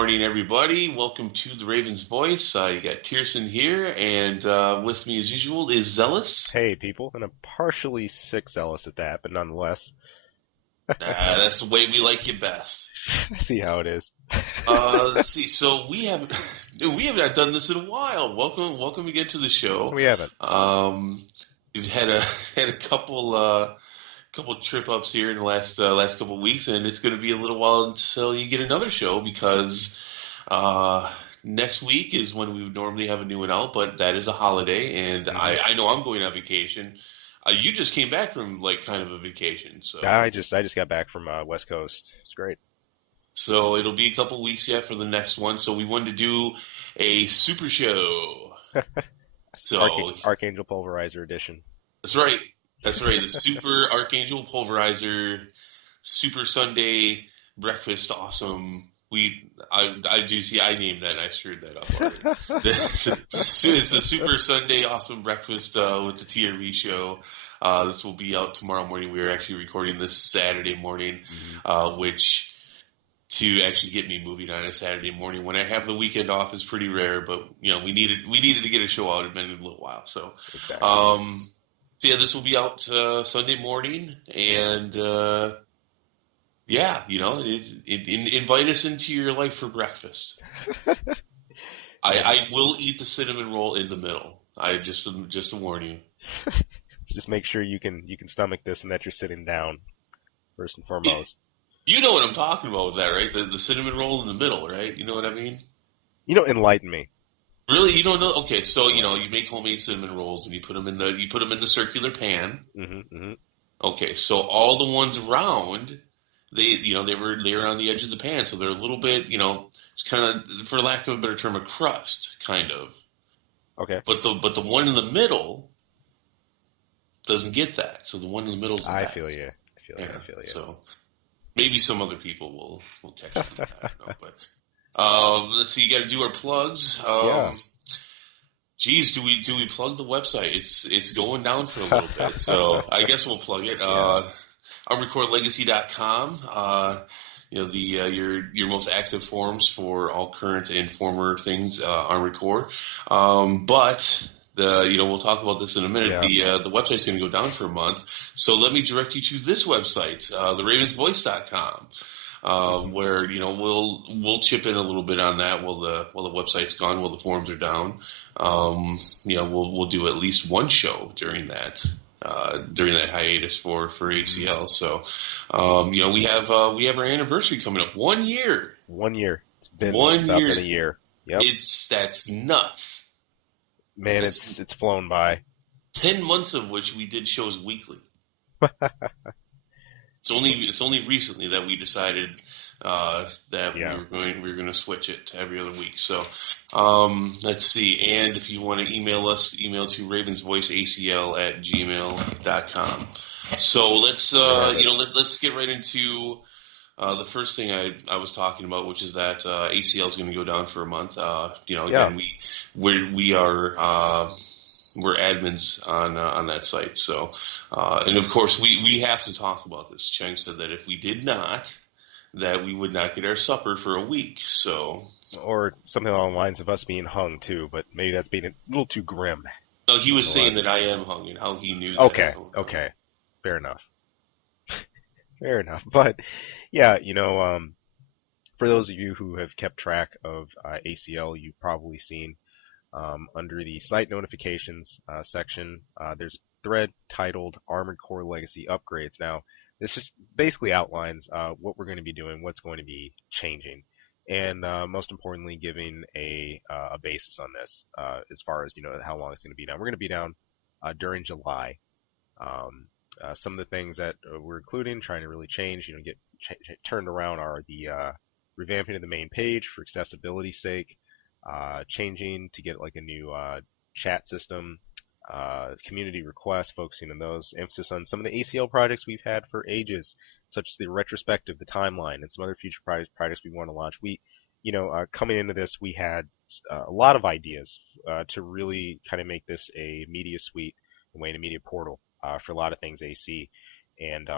morning, everybody. Welcome to the Raven's Voice. You got Tierson here, and with me, as usual, is Zealous. Hey, people, and a partially sick Zealous at that, but nonetheless, That's the way we like you best. I see how it is. Let's see. So we haven't we have not done this in a while. Welcome again to the show. We haven't. We've had a had a couple trip ups here in the last couple of weeks, and it's going to be a little while until you get another show because next week is when we would normally have a new one out, but that is a holiday, and hmm I know I'm going on vacation. You just came back from like kind of a vacation, I just got back from West Coast. It's great. so it'll be a couple weeks yet for the next one. So we wanted to do a super show. So Archangel Pulverizer edition. that's right. That's right. The Super Archangel Pulverizer Super Sunday Breakfast Awesome. I do see. I named that. And I screwed that up already. It's the Super Sunday Awesome Breakfast with the TRV show. This will be out tomorrow morning. We are actually recording this Saturday morning, which to actually get me moving on a Saturday morning when I have the weekend off is pretty rare. But we needed to get a show out. It's been a little while, so. Exactly. So yeah, this will be out Sunday morning, and yeah, invite us into your life for breakfast. I will eat the cinnamon roll in the middle. I just to warn you. Just make sure you can stomach this and that you're sitting down first and foremost. You know what I'm talking about with that, right? The cinnamon roll in the middle, right? You know what I mean? Enlighten me. Really, you don't know? Okay, so you make homemade cinnamon rolls and you put them in the circular pan. hmm Okay, so all the ones around, they were on the edge of the pan, so they're a little bit, it's kind of, for lack of a better term, a crust, kind of. Okay. But the one in the middle doesn't get that. So the one in the middle is the I best. feel you. I feel you. Yeah. I feel you. So maybe some other people will catch up with that. I don't know, but let's see. You got to do our plugs. Yeah. Geez, do we plug the website? It's going down for a little bit, so I guess we'll plug it. Yeah. Unrecordlegacy.com. Your most active forums for all current and former things on record. But we'll talk about this in a minute. Yeah. The website's going to go down for a month, so let me direct you to this website, theravensvoice.com. Where we'll chip in a little bit on that while the website's gone, while the forums are down. We'll do at least one show during that hiatus for ACL. So we have our anniversary coming up. 1 year. 1 year. It's been 1 year. been a year. Yep. That's nuts. Man, it's flown by. 10 months of which we did shows weekly. It's only recently that we decided that we were going to switch it to every other week. So let's see. And if you want to email us, email to ravensvoiceacl@gmail.com. So let's get right into the first thing I was talking about, which is that ACL is going to go down for a month. Again, we are. We're admins on that site, so and of course we have to talk about this. Cheng said that if we did not, that we would not get our supper for a week. So, or something along the lines of us being hung too, but maybe that's being a little too grim. no, he was saying that I am hung and how he knew that. Okay, fair enough. Fair enough, but yeah, for those of you who have kept track of ACL, you've probably seen. Under the site notifications section, there's a thread titled Armored Core Legacy Upgrades. Now, this just basically outlines what we're going to be doing, what's going to be changing, and most importantly, giving a basis on this as far as how long it's going to be down. We're going to be down during July. Some of the things that we're including, trying to really change, get turned around, are the revamping of the main page for accessibility's sake. Changing to get like a new chat system, community requests, focusing on those, emphasis on some of the ACL projects we've had for ages, such as the retrospective, the timeline, and some other future projects we want to launch. Coming into this, we had a lot of ideas to really kind of make this a media suite, a media portal for a lot of things AC, and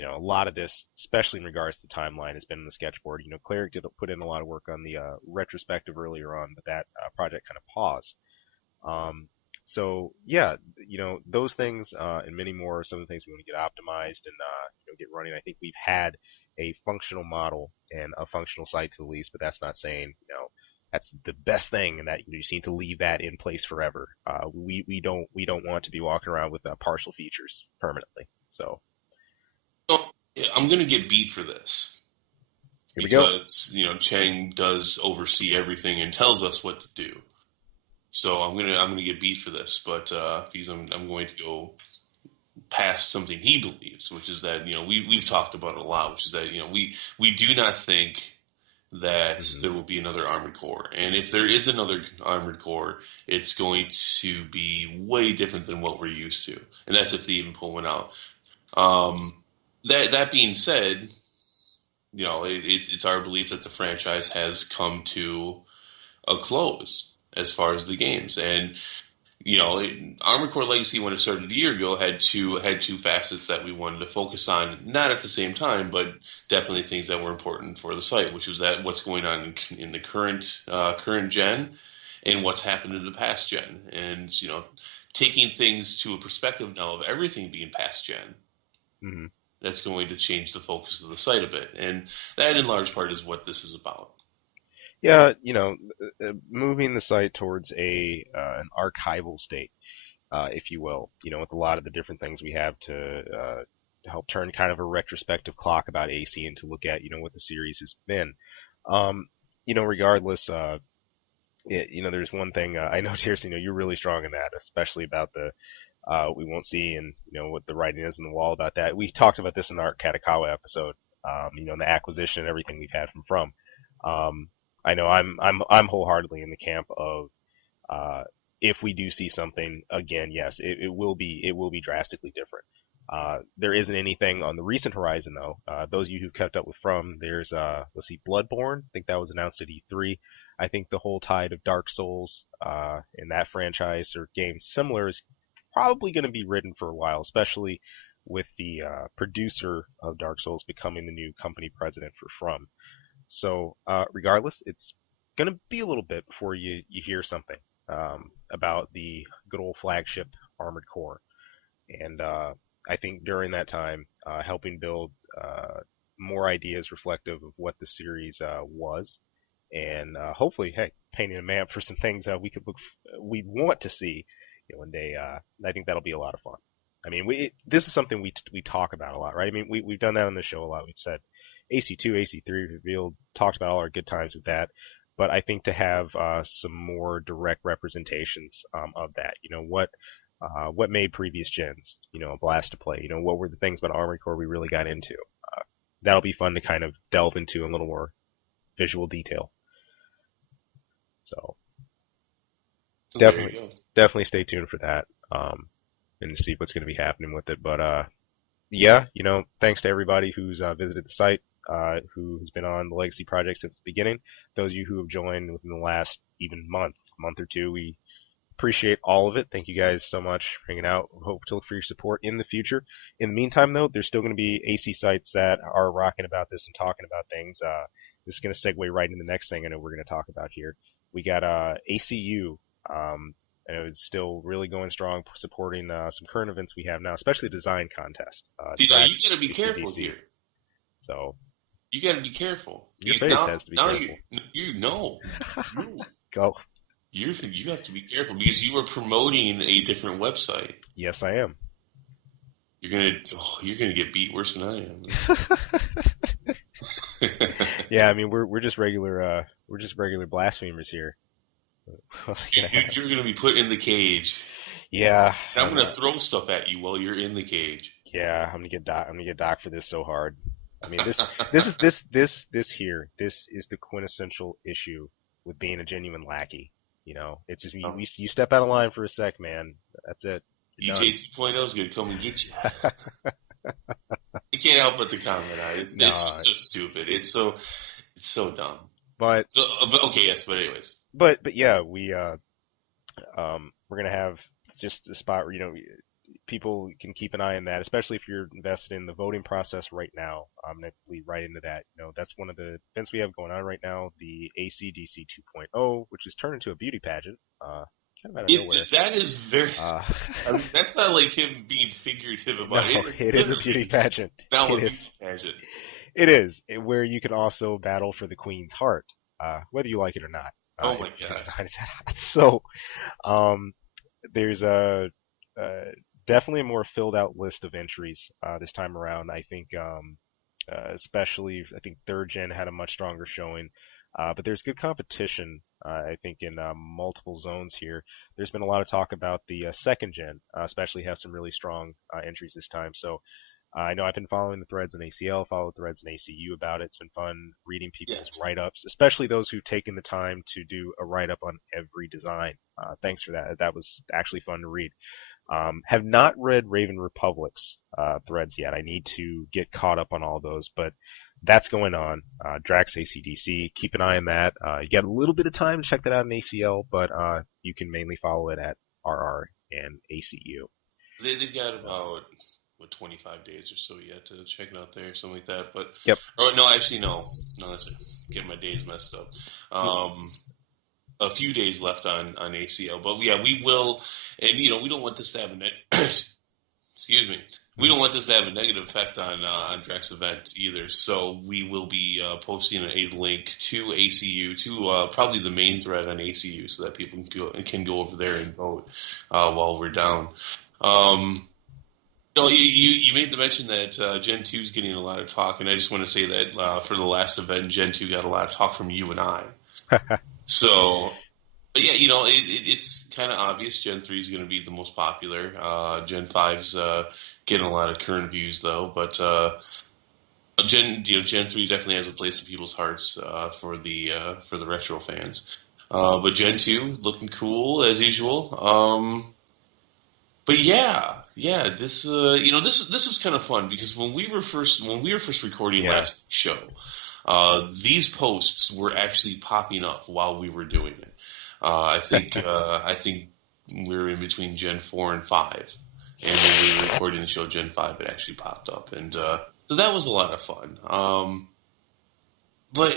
A lot of this, especially in regards to timeline, has been in the sketchboard. Cleric did put in a lot of work on the retrospective earlier on, but that project kind of paused. Um, so yeah, those things and many more are some of the things we want to get optimized and get running. I think we've had a functional model and a functional site to the least, but that's not saying that's the best thing, and that you just need to leave that in place forever. We don't want to be walking around with partial features permanently. So So, I'm going to get beat for this here we go. because Chang does oversee everything and tells us what to do. So I'm gonna get beat for this, but because I'm going to go past something he believes, which is that we've talked about it a lot, which is that we do not think that Hmm. there will be another Armored Core, and if there is another Armored Core, it's going to be way different than what we're used to, and that's if they even pull one out. Um, that being said, it's our belief that the franchise has come to a close as far as the games, and Armored Core Legacy, when it started a year ago, had two facets that we wanted to focus on, not at the same time, but definitely things that were important for the site, which was that what's going on in the current gen, and what's happened in the past gen, and taking things to a perspective now of everything being past gen. Hmm. That's going to change the focus of the site a bit, and that in large part is what this is about. Yeah, moving the site towards an archival state, if you will. With a lot of the different things we have to help turn kind of a retrospective clock about AC and to look at what the series has been. Um, Regardless, there's one thing I know, Tears. You're really strong in that, especially about the we won't see and what the writing is on the wall about that. We talked about this in our Katakawa episode. And the acquisition and everything we've had from. Um, I know I'm wholeheartedly in the camp of uh, if we do see something again, yes, it will be drastically different. There isn't anything on the recent horizon though. Those of you who've kept up with there's let's see, Bloodborne. I think that was announced at E3. I think the whole tide of Dark Souls in that franchise or games similar is probably going to be ridden for a while, especially with the producer of Dark Souls becoming the new company president for From. So, regardless, it's going to be a little bit before you hear something about the good old flagship Armored Core. And I think during that time, helping build more ideas reflective of what the series was, and hopefully, hey, painting a map for some things we want to see one day. I think that'll be a lot of fun. I mean, this is something we talk about a lot, right? I mean, we've done that on the show a lot. We've said AC2, AC3 revealed, talked about all our good times with that. But I think to have some more direct representations of that, what made previous gens, a blast to play, what were the things about Armored Core we really got into. That'll be fun to kind of delve into in a little more visual detail. So So there you definitely, go. definitely stay tuned for that, and see what's going to be happening with it. But yeah, thanks to everybody who's visited the site, who has been on the Legacy project since the beginning. Those of you who have joined within the last even month or two, we appreciate all of it. Thank you guys so much for hanging out. Hope to look for your support in the future. In the meantime, though, there's still going to be AC sites that are rocking about this and talking about things. This is going to segue right into the next thing I know we're going to talk about here. We got ACU. And it was still really going strong, supporting some current events we have now, especially the design contest. See, now you Drax got to be careful ACDC. here. So You got to be careful your because face has to be now careful. you know you Go. you have to be careful because you are promoting a different website. Yes, I am. You're gonna get beat worse than I am. Yeah, I mean we're just regular blasphemers here. What's you, gonna you, happen? you're gonna be put in the cage, Yeah, and I'm gonna throw stuff at you while you're in the cage. yeah, I'm gonna get docked for this so hard. I mean this is the quintessential issue with being a genuine lackey. It's just you step out of line for a sec, man. That's it. You're EJ done. 2.0 is gonna come and get you. You can't help but to comment on it. It's No, just so stupid. It's so dumb. but So okay, yes, but anyways, but yeah, we're gonna have just a spot where people can keep an eye on that, especially if you're invested in the voting process right now. I'm going to lead right into that. That's one of the events we have going on right now, the ACDC 2.0, which has turned into a beauty pageant, kind of out of nowhere. That is very. Uh, I mean, that's not like him being figurative about it. no, It's it is a beauty literally pageant. now It a beauty is. pageant. It is where you can also battle for the queen's heart, whether you like it or not. Oh my If the gosh. design is that hot. So, um, there's definitely a more filled out list of entries this time around. I think, especially, I think third gen had a much stronger showing. But there's good competition, I think, in multiple zones here. There's been a lot of talk about the second gen, especially has some really strong entries this time. So I know I've been following the threads in ACL, followed the threads in ACU about it. It's been fun reading people's Yes. write-ups, especially those who've taken the time to do a write-up on every design. Thanks for that. That was actually fun to read. Have not read Raven Republic's threads yet. I need to get caught up on all those, but that's going on. Drax ACDC, keep an eye on that. You got a little bit of time to check that out in ACL, but you can mainly follow it at RR and ACU. They've got So, about, what, 25 days or so yet to check it out there, something like that. But, yep. oh, no, actually, no. No, that's it. Getting my days messed up. Hmm. A few days left on ACL. But, yeah, we will, and, we don't want this to have excuse me. We Hmm. don't want this to have a negative effect on Drax event either. So we will be posting a link to ACU, to probably the main thread on ACU, so that people can go over there and vote while we're down. Um, you made the mention that Gen 2 is getting a lot of talk, and I just want to say that for the last event, Gen 2 got a lot of talk from you and I. So, but yeah, it's kind of obvious Gen 3 is going to be the most popular. Gen 5's getting a lot of current views though, but Gen 3 definitely has a place in people's hearts for the retro fans. But Gen 2 looking cool as usual. But yeah, this was kind of fun because when we were first recording Yeah. last show, these posts were actually popping up while we were doing it. I think we were in between Gen 4 and 5, and when we were recording the show Gen 5, it actually popped up, and so that was a lot of fun. But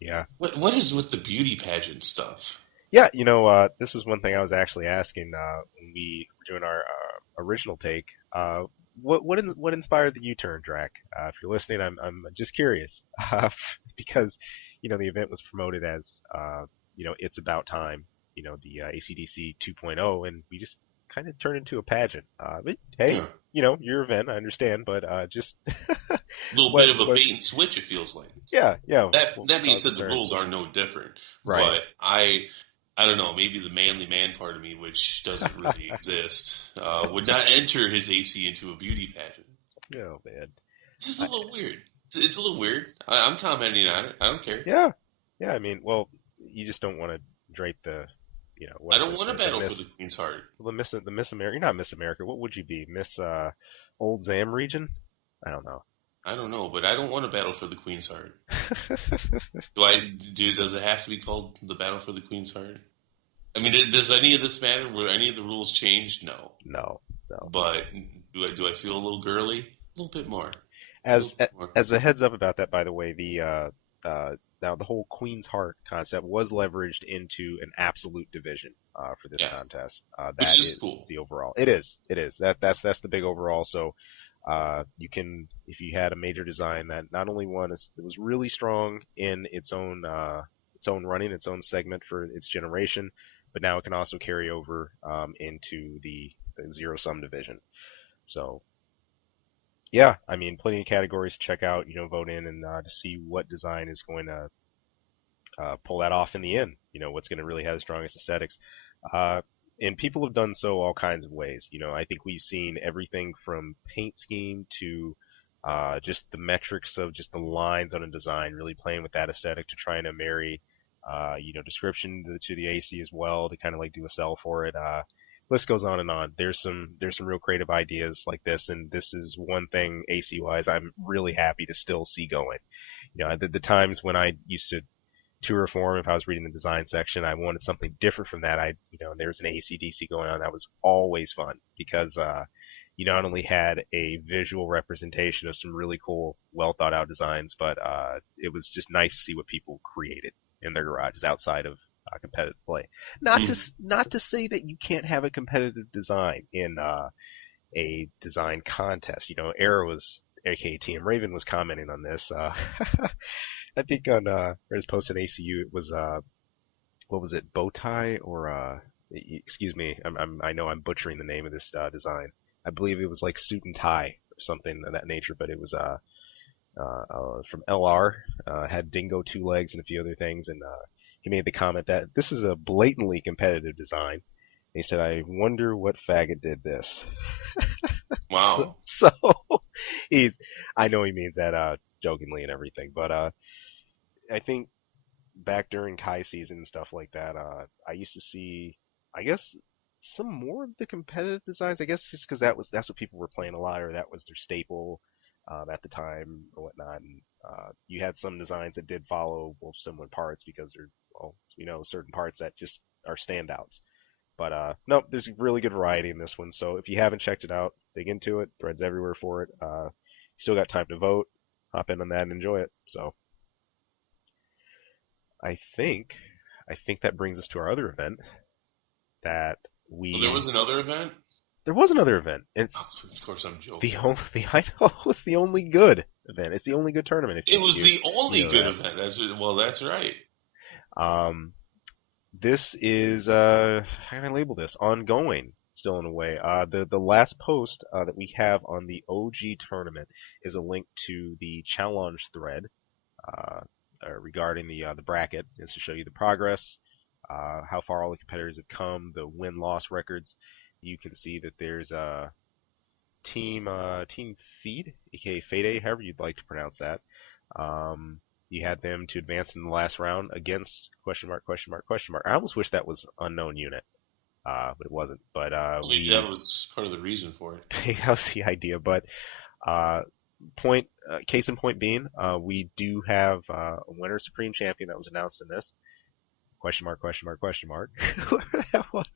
Yeah. what is with the beauty pageant stuff? Yeah, this is one thing I was actually asking when we were doing our original take. What inspired the U-turn, Drac? If you're listening, I'm just curious because the event was promoted as it's about time, the ACDC 2.0, and we just kind of turned into a pageant. But hey, Yeah, your event, I understand, but just a little bit what of a what bait and switch. It feels like. yeah, yeah, That what that being caused the said, the turn? rules are no different. Right. But I don't know. Maybe the manly man part of me, which doesn't really exist, would not enter his AC into a beauty pageant. Oh man. It's just a I, little weird. It's a little weird. I'm commenting on it. I don't care. Yeah, yeah. I mean, well, you just don't want to drape the, what I is don't it? want to The battle for Miss, the Queen's heart. the Miss America. You're not Miss America. What would you be? Miss Old Zam region? I don't know. I don't know, but I don't want to battle for the Queen's heart. Do I? Does it have to be called the battle for the Queen's heart? I mean, does any of this matter? Were any of the rules changed? No. No, no. But do I feel a little girly? A little bit more. A little As bit more. as a heads up about that, by the way, the now the whole Queen's Heart concept was leveraged into an absolute division for this Yeah, contest. which That is is cool. the overall. It is. It is. That's the big overall. So you can, if you had a major design that not only it was really strong in its own running, its own segment for its generation, but now it can also carry over into the zero sum division. So yeah, I mean, plenty of categories to check out. Vote in and to see what design is going to pull that off in the end. What's going to really have the strongest aesthetics. Uh, and people have done so all kinds of ways. I think we've seen everything from paint scheme to just the metrics of just the lines on a design, really playing with that aesthetic to try and marry, description to the AC as well to kind of like do a sell for it. List goes on and on. There's some real creative ideas like this, and this is one thing AC wise I'm really happy to still see going. The times when I used to to reform, if I was reading the design section, I wanted something different from that. There's an AC/DC going on. That was always fun because you not only had a visual representation of some really cool, well thought out designs, but it was just nice to see what people created in their garages outside of competitive play. Not to say that you can't have a competitive design in a design contest. Arrow's aka TM Raven was commenting on this. I think on his post in ACU it was what was it, Bowtie or excuse me, I know I'm butchering the name of this design. I believe it was like Suit and Tie or something of that nature, but it was from LR, had Dingo 2 legs and a few other things, and he made the comment that this is a blatantly competitive design. And he said, "I wonder what faggot did this." So, Wow. so he's, I know he means that jokingly and everything, but I think back during Kai season and stuff like that, I used to see, I guess, some more of the competitive designs. I guess just because that's what people were playing a lot, or that was their staple at the time or whatnot. And you had some designs that did follow Wolf similar parts because they're, well, certain parts that just are standouts. But no, there's a really good variety in this one. So if you haven't checked it out, dig into it. Threads everywhere for it. You still got time to vote. Hop in on that and enjoy it. So I think I think that brings us to our other event that Well, there we was another event. there was another event. It's Oh, of course, I'm the joking. only I know it's the only good event. It's the only good tournament if It was you the you only know good that. event. Well, that's right. Um, this is how can I label this? Ongoing, still in a way. The last post that we have on the OG tournament is a link to the challenge thread uh, regarding the bracket. It's to show you the progress, how far all the competitors have come, the win-loss records. You can see that there's a team feed, aka Fade, however you'd like to pronounce that. Um, you had them to advance in the last round against question mark question mark question mark. I almost wish that was unknown unit, but it wasn't. But Maybe that was part of the reason for it. that was the idea. But uh, case in point being, we do have a winner supreme champion that was announced in this. Question mark question mark question mark. That was.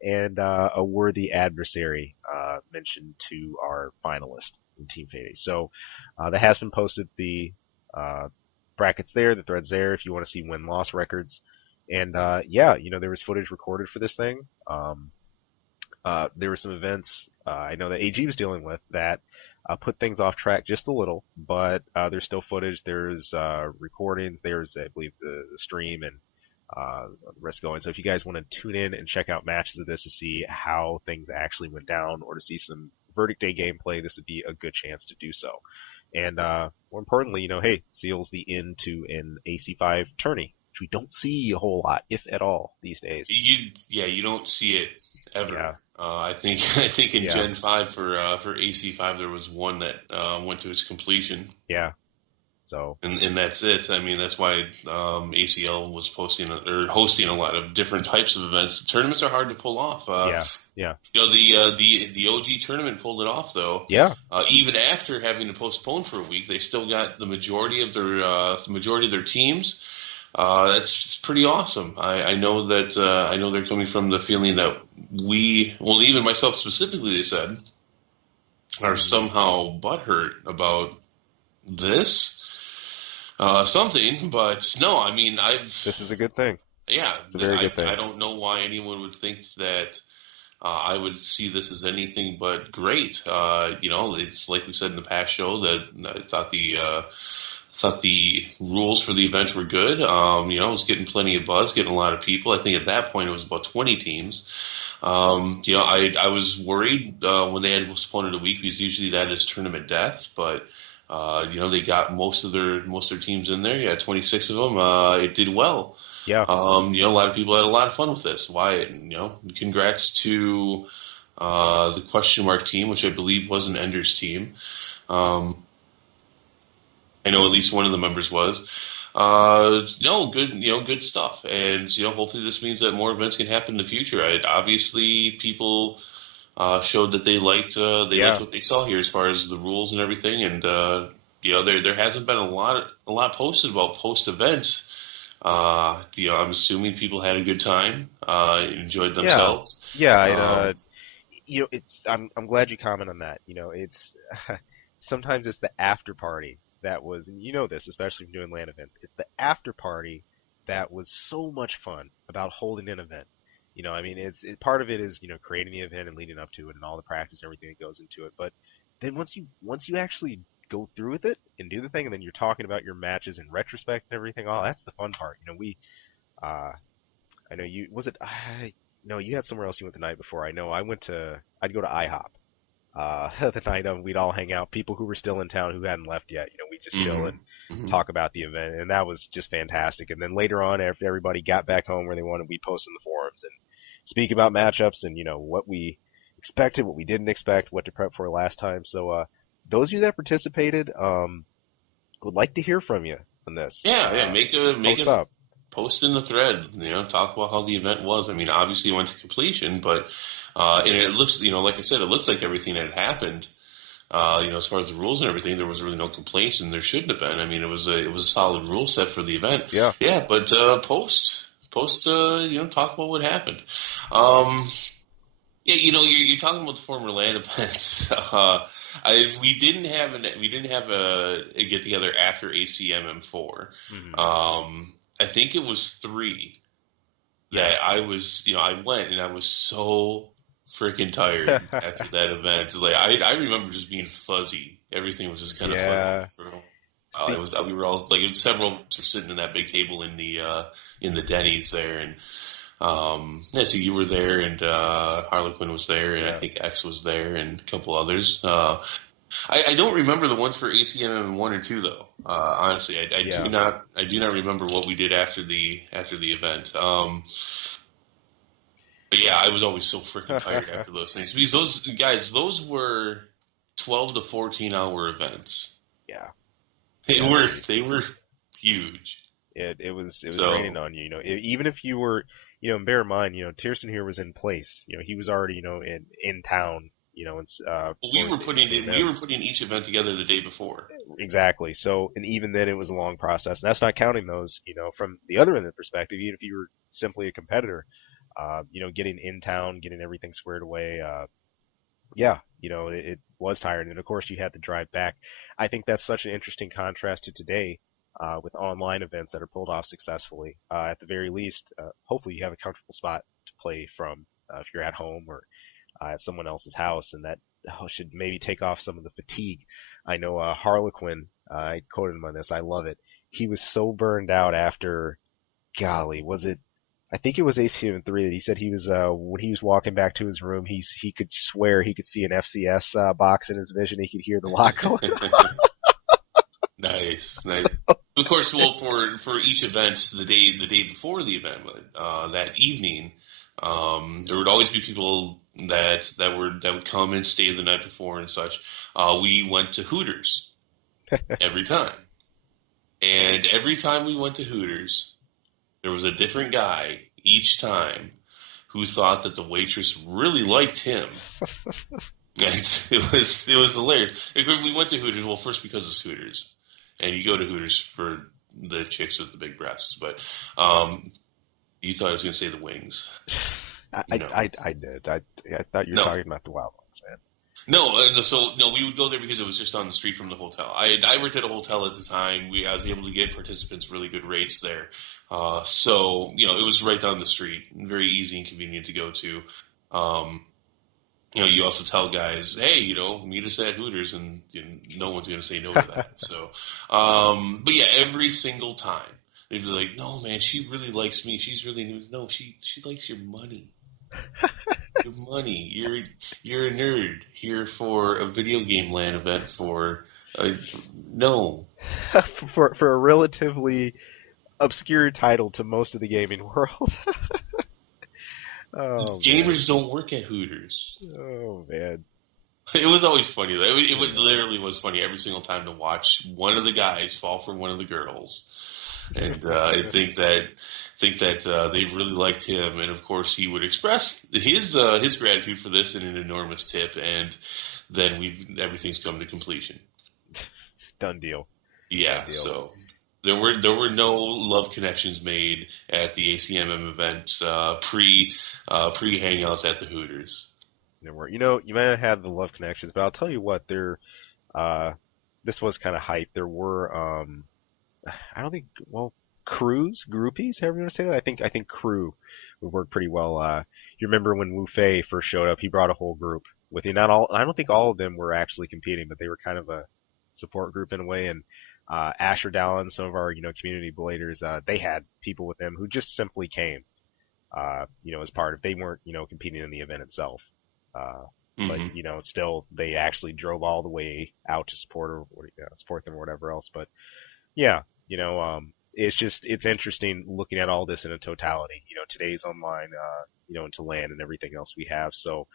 And a worthy adversary mentioned to our finalist in Team Fade. So that has been posted. The uh, brackets there, the threads there, if you want to see win-loss records. And yeah, there was footage recorded for this thing. There were some events I know that AG was dealing with that put things off track just a little, but there's still footage. There's recordings. There's, I believe, the stream and the rest going. So if you guys want to tune in and check out matches of this to see how things actually went down, or to see some verdict day gameplay, this would be a good chance to do so. And more importantly, hey, seals the end to an AC5 tourney, which we don't see a whole lot, if at all, these days. Yeah, you don't see it ever. Yeah, I think I think in yeah, Gen 5 for AC5 there was one that went to its completion, yeah. So and that's it. I mean that's why ACL was posting or hosting a lot of different types of events. Tournaments are hard to pull off. yeah, yeah, The OG tournament pulled it off though. yeah, Even after having to postpone for a week, they still got the majority of their teams. It's pretty awesome. I know that I know they're coming from the feeling that even myself specifically, they said, are mm, somehow butthurt about this something. But no, I mean, this is a good thing. yeah, It's a very good I thing. don't know why anyone would think that I would see this as anything but great. It's like we said in the past show that I thought the rules for the event were good. It was getting plenty of buzz, getting a lot of people. I think at that point it was about 20 teams. I was worried when they had postponed it a week because usually that is tournament death, but they got most of their teams in there. Yeah, 26 of them. It did well. Yeah, A lot of people had a lot of fun with this. Why? Congrats to the question mark team, which I believe was an Enders team. Um, I know at least one of the members was. No, good, good stuff, and hopefully this means that more events can happen in the future. Obviously, people showed that they liked yeah, what they saw here as far as the rules and everything, and there hasn't been a lot posted about post events. I'm assuming people had a good time, enjoyed Yeah, themselves. yeah. Um, It's I'm glad you comment on that. It's sometimes it's the after party that was, and you know this, especially from doing LAN events. It's the after party that was so much fun about holding an event. I mean, part of it is creating the event and leading up to it and all the practice and everything that goes into it. But then once you actually go through with it and do the thing, and then you're talking about your matches in retrospect and everything. Oh, that's the fun part. Uh, I know you was it. No, you had somewhere else you went the night before. I know I'd go to IHOP. The night of we'd all hang out. People who were still in town who hadn't left yet. We'd just chill mhm, and mhm. talk about the event, and that was just fantastic. And then later on, after everybody got back home where they wanted, we post in the forums and speak about matchups and what we expected, what we didn't expect, what to prep for last time. So those of you that participated, would like to hear from you on this. Yeah, yeah. Make a Post up. post in the thread. Talk about how the event was. I mean, obviously it went to completion, but and it looks, like I said, it looks like everything had happened. As far as the rules and everything, there was really no complaints, and there shouldn't have been. I mean, it was a solid rule set for the event. Yeah. Yeah, but post, talk about what happened. Um, yeah, you're talking about the former land events. We didn't have a get together after ACMM4. Hmm. I think it was three Yeah. that I went and I was so freaking tired after that event. Like I remember just being fuzzy. Everything was just kind of fuzzy Yeah. for a while. I Speak. was we were all like several were sitting in that big table in the Denny's there, and yeah, so you were there, and Harlequin was there, and I Yeah. think X was there, and a couple others. I don't remember the ones for ACMM 1 or 2 though. Honestly, I do Yeah. not. I do not remember what we did after the event. But yeah, I was always so freaking tired after those things because those were 12 to 14 hour events. Yeah. They Yeah. were they were huge. It was raining So on you. Even if you were, and bear in mind, Tiersten here was in place. He was already, in town. And we for were the putting it, we were ACMMs. putting each event together the day before. Exactly. So, and even then, it was a long process. And that's not counting those, from the other end of the perspective. Even if you were simply a competitor, getting in town, getting everything squared away. Yeah, it was tiring, and of course you had to drive back. I think that's such an interesting contrast to today, with online events that are pulled off successfully. At the very least, hopefully you have a comfortable spot to play from, if you're at home or at someone else's house, and that should maybe take off some of the fatigue. I know Harlequin, I quoted him on this. I love it. He was so burned out after, golly, was it? I think it was ACM3 that he said he was when he was walking back to his room, he could swear he could see an FCS box in his vision. He could hear the lock going. Nice, nice. Of course, well, for each event, the day before the event, that evening, there would always be people that would come and stay the night before and such. We went to Hooters every time, and every time we went to Hooters, there was a different guy each time who thought that the waitress really liked him. And it was hilarious. We went to Hooters. Well, first because it's Hooters, and you go to Hooters for the chicks with the big breasts. But you thought I was going to say the wings. No, I did. I thought you were no, talking about the Wild Ones, man. no. So no, we would go there because it was just on the street from the hotel. I worked at a hotel at the time. I was able to get participants really good rates there. So it was right down the street, very easy and convenient to go to. Um, you also tell guys, hey, meet us at Hooters, and no one's going to say no to that. So, but yeah, every single time they'd be like, no, man, she really likes me. She's really new. No, she likes your money. Your money. You're a nerd here for a video game land event for no. For a relatively obscure title to most of the gaming world. Oh man. Gamers don't work at Hooters. Oh man. It was always funny though. Literally was funny every single time to watch one of the guys fall for one of the girls, and I think that they really liked him, and of course he would express his gratitude for this in an enormous tip, and then everything's come to completion. Done deal. Done Yeah, deal. so. There were no love connections made at the ACMM events pre hangouts at the Hooters. There were, you know, you might have had the love connections, but I'll tell you what, uh, this was kind of hype. There were, I don't think, well, groupies, however you want to say that. I think crew would work pretty well. You remember when Wu Fei first showed up? He brought a whole group with him. Not all, I don't think all of them were actually competing, but they were kind of a support group in a way. And Asher Dallin, some of our community bladers, they had people with them who just simply came, as part of. They weren't competing in the event itself. Uh, but Hmm. still they actually drove all the way out to support support them or whatever else. But yeah, it's interesting looking at all this in a totality. Today's online, into land and everything else we have. So,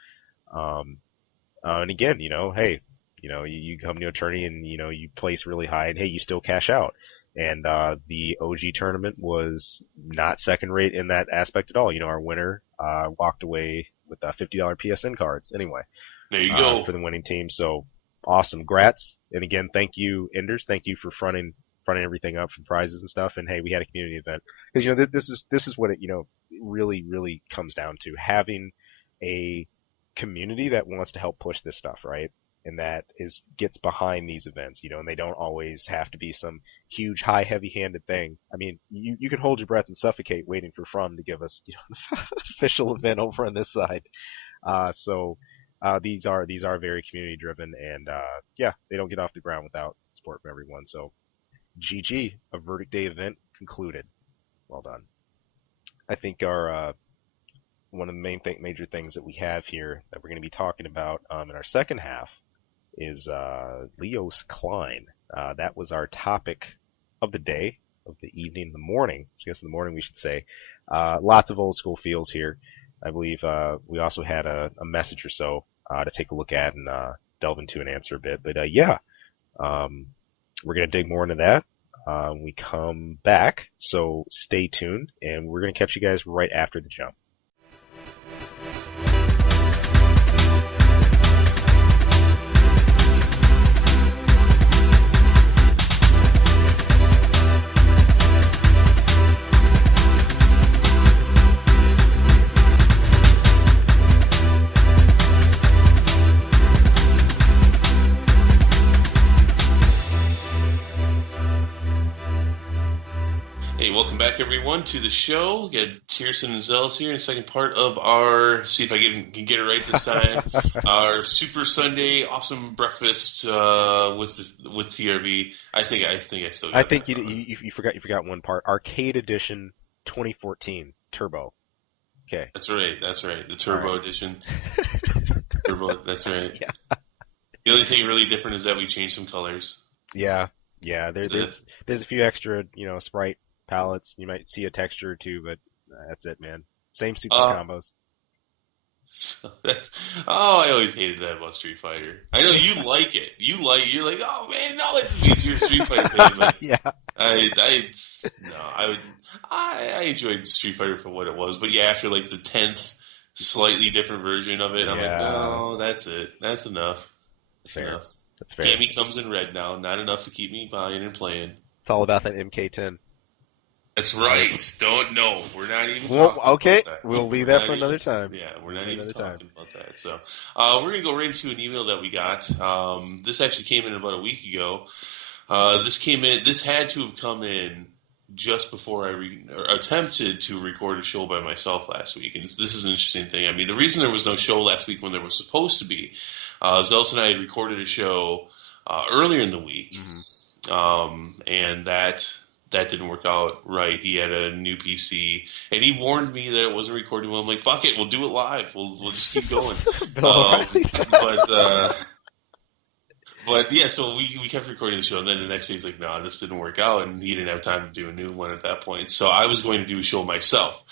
um, and again, hey, you come to a tourney and you place really high, and hey, you still cash out. And the OG tournament was not second rate in that aspect at all. Our winner walked away with $50 PSN cards anyway There you go. for the winning team. So awesome, grats! And again, thank you, Enders. Thank you for fronting everything up for prizes and stuff. And hey, we had a community event because this is what it really comes down to, having a community that wants to help push this stuff, right? And that gets behind these events, and they don't always have to be some huge, high, heavy-handed thing. I mean, you can hold your breath and suffocate waiting for From to give us an official event over on this side. So these are very community driven, and yeah, they don't get off the ground without support from everyone. So GG, a verdict day event concluded. Well done. I think our one of the major things that we have here that we're going to be talking about in our second half is Leos Klein. That was our topic of the day, of the evening, the morning. I guess in the morning we should say. Lots of old school feels here. I believe we also had a message or so to take a look at and delve into and answer a bit. But yeah, we're going to dig more into that when we come back. So stay tuned, and we're going to catch you guys right after the jump. Hey, welcome back everyone to the show. We got Tierson and Zealous here in the second part of our, see if I can get it right this time, our Super Sunday awesome breakfast with TRV. I think I still I got think that going. you forgot one part. Arcade Edition 2014 Turbo. Okay. That's right. That's right. The All right. Turbo Edition. Turbo. That's right. Yeah. The only thing really different is that we changed some colors. Yeah. Yeah. That's it. There's a few extra sprite palettes. You might see a texture or two, but that's it, man. Same super Uh, combos. So oh, I always hated that about Street Fighter. I know you like it. You're like, oh man, no, it's me. It's your Street Fighter fan, but Yeah. I no, I enjoyed Street Fighter for what it was, but yeah, after like the 10th slightly different version of it, I'm like, Yeah. no, that's it. That's enough. That's Fair. enough. That's fair. Gammy comes in red now, not enough to keep me buying and playing. It's all about that MK10. That's Right. right. Don't know. We're not even Well, talking okay. about that. We'll leave We're that not for even. another time. Yeah, we're Leave not that even another time. talking about that. So we're gonna go right into an email that we got. This actually came in about a week ago. This came in. This had to have come in just before I or attempted to record a show by myself last week. And this is an interesting thing. I mean, the reason there was no show last week when there was supposed to be, Zelos and I had recorded a show earlier in the week, and that didn't work out right. He had a new PC, and he warned me that it wasn't recording well. I'm like, fuck it, we'll do it live. We'll just keep going. Bill O'Reilly's. But yeah, so we kept recording the show, and then the next day he's like, no, this didn't work out, and he didn't have time to do a new one at that point. So I was going to do a show myself.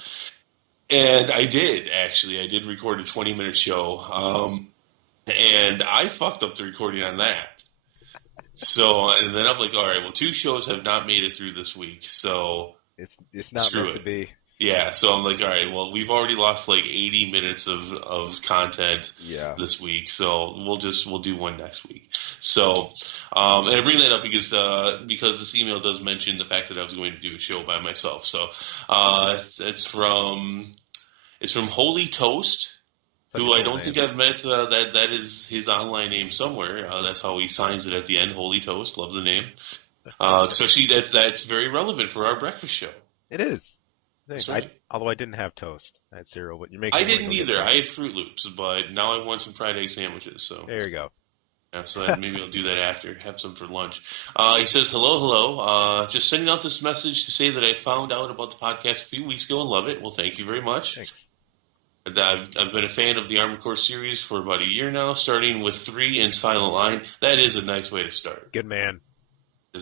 And I did, actually. I did record a 20-minute show, and I fucked up the recording on that. So, and then I'm like, all right, well, two shows have not made it through this week, so It's not screw meant to it. be. Yeah, so I'm like, all right, well, we've already lost like 80 minutes of content Yeah. this week, so we'll do one next week. So, and I bring that up because this email does mention the fact that I was going to do a show by myself. So, it's from Holy Toast, Such a who I cool don't think name. I've met. That is his online name somewhere. That's how he signs it at the end. Holy Toast, love the name. Especially that's very relevant for our breakfast show. It is. That's Thanks. right. Although I didn't have toast. I had cereal, but you're making I me want to didn't go get either. I some. had Fruit Loops, but now I want some fried egg sandwiches. So, There you go. yeah, so maybe I'll do that after. Have some for lunch. He says, "Hello, hello. Just sending out this message to say that I found out about the podcast a few weeks ago and love it. Well, thank you very much. Thanks. I've been a fan of the Armored Core series for about a year now, starting with 3 and Silent Line. That is a nice way to start. Good man.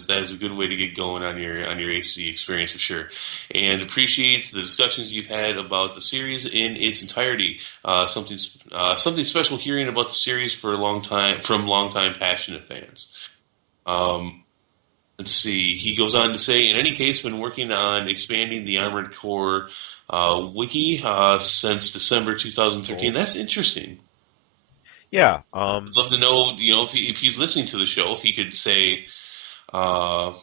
That is a good way to get going on your AC experience for sure, and appreciate the discussions you've had about the series in its entirety. Something special hearing about the series for a long time from longtime passionate fans. Um, let's see. He goes on to say, in any case, been working on expanding the Armored Core wiki since December 2013. Cool. That's interesting. Yeah. I'd love to know, if he's listening to the show, if he could say. Uh,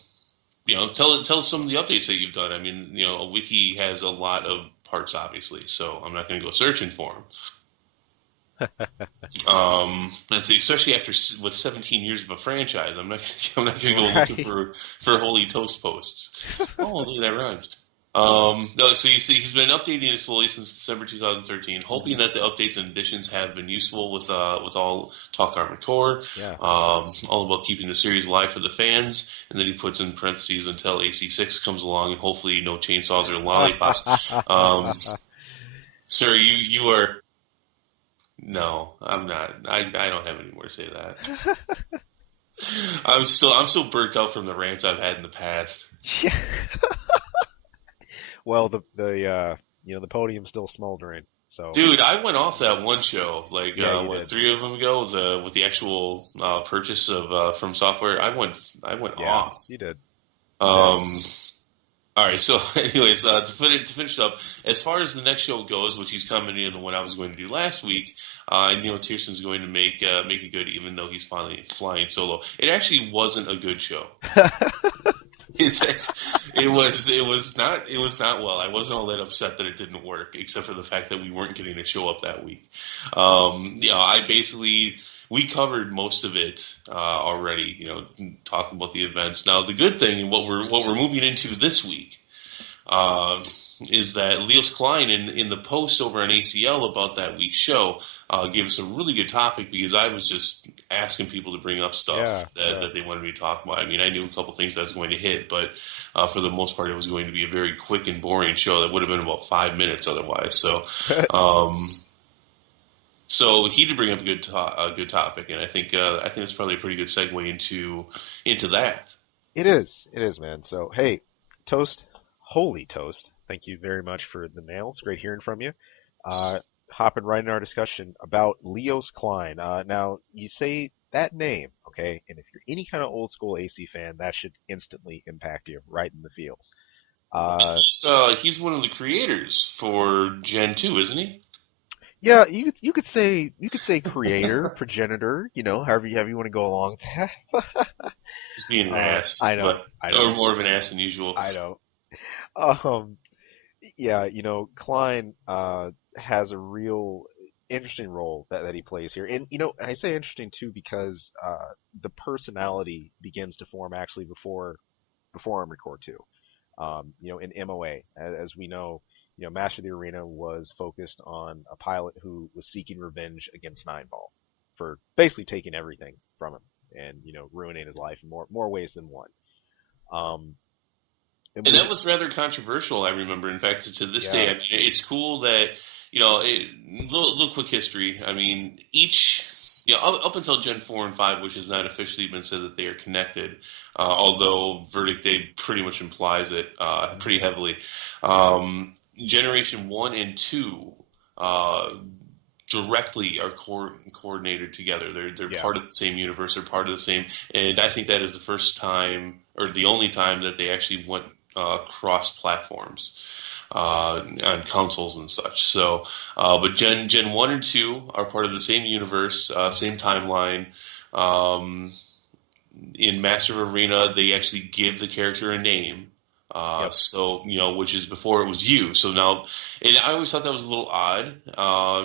tell us some of the updates that you've done. I mean, a wiki has a lot of parts, obviously, so I'm not going to go searching for them. That's especially after with 17 years of a franchise. I'm not going to go looking Right. for Holy Toast posts. Oh, look at that rhymes. No, so you see, he's been updating it slowly since December 2013, hoping Hmm. that the updates and additions have been useful with all Talk Armored Core, Yeah. all about keeping the series alive for the fans. And then he puts in parentheses until AC6 comes along, and hopefully no chainsaws or lollipops. Um, sir, you are no, I'm not. I don't have any more to say to that. I'm still burnt out from the rants I've had in the past. Yeah. Well, the podium's still smoldering. So Dude, I went off that one show, like yeah, you what did. 3 of them ago, with the actual purchase of From Software. I went Yeah, off. you did. You did. Um, all right, so anyways, to finish up, as far as the next show goes, which he's coming in on what I was going to do last week, Neil Tierson's going to make it good, even though he's finally flying solo. It actually wasn't a good show. It was not well. I wasn't all that upset that it didn't work, except for the fact that we weren't getting a show up that week. I basically we covered most of it already. Talking about the events. Now the good thing and what we're moving into this week uh, is that Leos Klein in the post over on ACL about that week's show gave us a really good topic because I was just asking people to bring up stuff Yeah, that, yeah. that they wanted me to talk about. I mean, I knew a couple things I was going to hit, but for the most part, it was going to be a very quick and boring show that would have been about 5 minutes otherwise. Um, so he did bring up a good topic, and I think it's probably a pretty good segue into that. It is. It is, man. So hey, Toast, holy Toast. Thank you very much for the mail. It's great hearing from you. Hopping right in our discussion about Leos Klein. Now you say that name, okay? And if you're any kind of old school AC fan, that should instantly impact you right in the feels. Uh, He's one of the creators for Gen 2, isn't he? yeah, you could say creator, progenitor, however you want to go along with that. He's being an ass, I know, but I or know, more of an ass than usual. I know. Um, yeah, Klein has a real interesting role that he plays here, and I say interesting too because the personality begins to form actually before Armored Core 2. In MOA, as we know, Master of the Arena was focused on a pilot who was seeking revenge against Nineball for basically taking everything from him and ruining his life in more ways than one. Um, and And with that was rather controversial, I remember. In fact, to this day, yeah, I mean, it's cool that, little quick history. I mean, up until Gen 4 and 5, which has not officially been said that they are connected, although Verdict Day pretty much implies it pretty heavily. Generation 1 and 2 uh, directly are coordinated together. They're yeah, part of the same universe. They're part of the same, and I think that is the first time or the only time that they actually went cross platforms on consoles and such. So, but Gen 1 and 2 are part of the same universe, same timeline. Um, in Master of Arena, they actually give the character a name. Yep. So, which is before it was you. So now, and I always thought that was a little odd.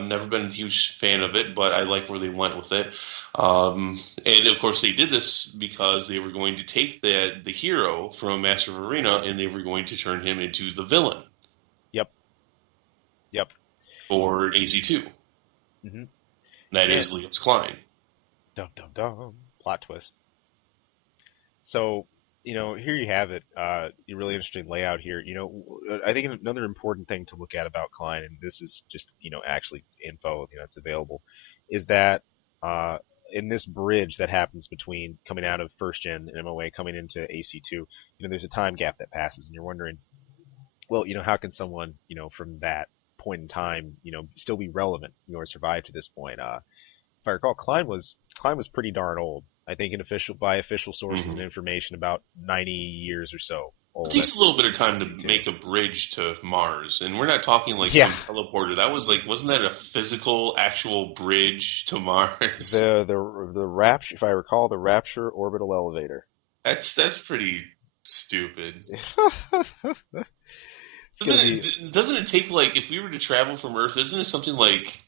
Never been a huge fan of it, but I like where they went with it. And of course, they did this because they were going to take the hero from Master of Arena and they were going to turn him into the villain Yep. Yep. for AC2. Hmm. That And is Leos Klein. dum dum dum plot twist. So, here you have it. A really interesting layout here. I think another important thing to look at about Klein, and this is just, actually info, that's available, is that in this bridge that happens between coming out of first gen and MOA coming into AC2, there's a time gap that passes, and you're wondering, well, how can someone, from that point in time, still be relevant, or survive to this point? If I recall, Klein was pretty darn old. I think by official sources and Hmm. information, about 90 years or so It old at takes a little bit of time to AC2. make a bridge to Mars, and we're not talking like Yeah, some teleporter. That was like, wasn't that a physical, actual bridge to Mars? the Rapture, if I recall, the Rapture orbital elevator. That's pretty stupid. It's gonna be. Doesn't it take like if we were to travel from Earth, isn't it something like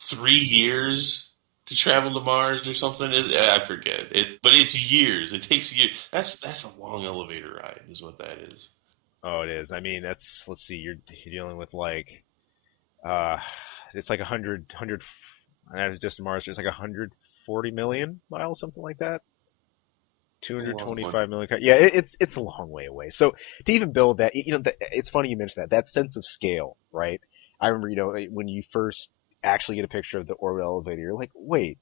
3 years to travel to Mars or something? I forget it, but it's years. It takes years. That's a long elevator ride, is what that is. Oh, it is. I mean, let's see. You're dealing with like uh, it's like 100, not just Mars. It's like 140 million miles, something like that. It's a long one. 225 million. Yeah, it's a long way away. So to even build that, it's funny you mentioned that sense of scale, right? I remember, when you first actually get a picture of the orbit elevator, you're like, wait,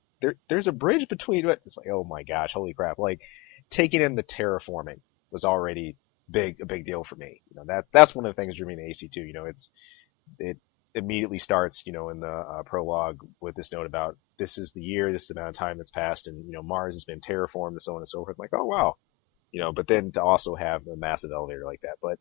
there's a bridge between it. It's like, oh my gosh, holy crap! Like taking in the terraforming was already a big deal for me. That's one of the things drew me to AC2. It immediately starts, in the prologue with this note about this is the year, this is the amount of time that's passed, and Mars has been terraformed, and so on and so forth. I'm like, oh wow, but then to also have a massive elevator like that, but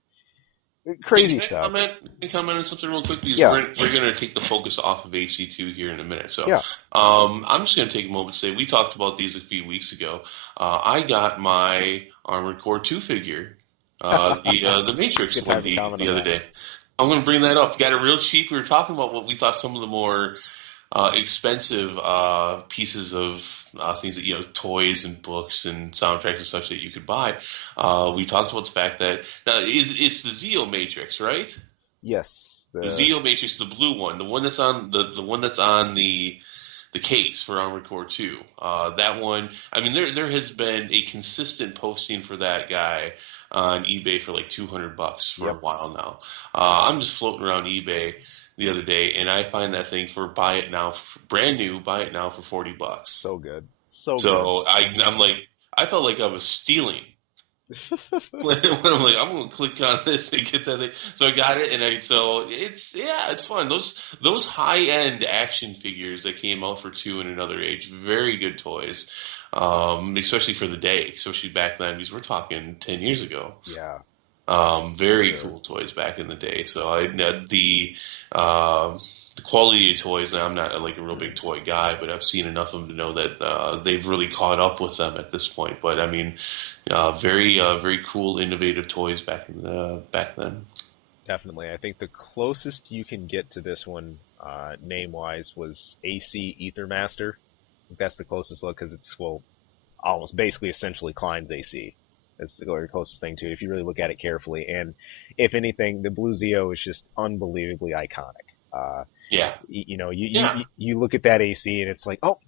Can, crazy can I stuff. comment? Can I comment on something real quick because Yeah, we're going to take the focus off of AC2 here in a minute. So yeah. I'm just going to take a moment to say we talked about these a few weeks ago. I got my Armored Core 2 figure, the Matrix Good one, time to comment the on other that. day. I'm going to bring that up. Got it real cheap. We were talking about what we thought some of the more expensive pieces of things that toys and books and soundtracks and such that you could buy. We talked about the fact that now it's the Zeo Matrix, right? Yes, The the Zeo Matrix, the blue one, the one that's on the one that's on the case for Armored Core 2. That one, I mean, there has been a consistent posting for that guy on eBay for like $200 for a yep, while now. I'm just floating around eBay the other day, and I find that thing for buy it now, brand new, buy it now for $40. so good, so good. So I'm like, I felt like I was stealing when I'm like, I'm gonna click on this and get that thing. So I got it, and so it's fun. Those high end action figures that came out for two in another age, very good toys, especially for the day, especially back then because we're talking 10 years ago. Yeah, for Very sure. cool toys back in the day. So uh, the quality of toys. Now I'm not like a real big toy guy, but I've seen enough of them to know that they've really caught up with them at this point. But I mean, very cool, innovative toys back then. Definitely. I think the closest you can get to this one, name wise, was AC Ethermaster. I think that's the closest look because it's, well, almost basically essentially Klein's AC. That's the very closest thing to it if you really look at it carefully. And if anything, the Blue Zeo is just unbelievably iconic. Yeah, You yeah. you look at that AC and it's like, oh,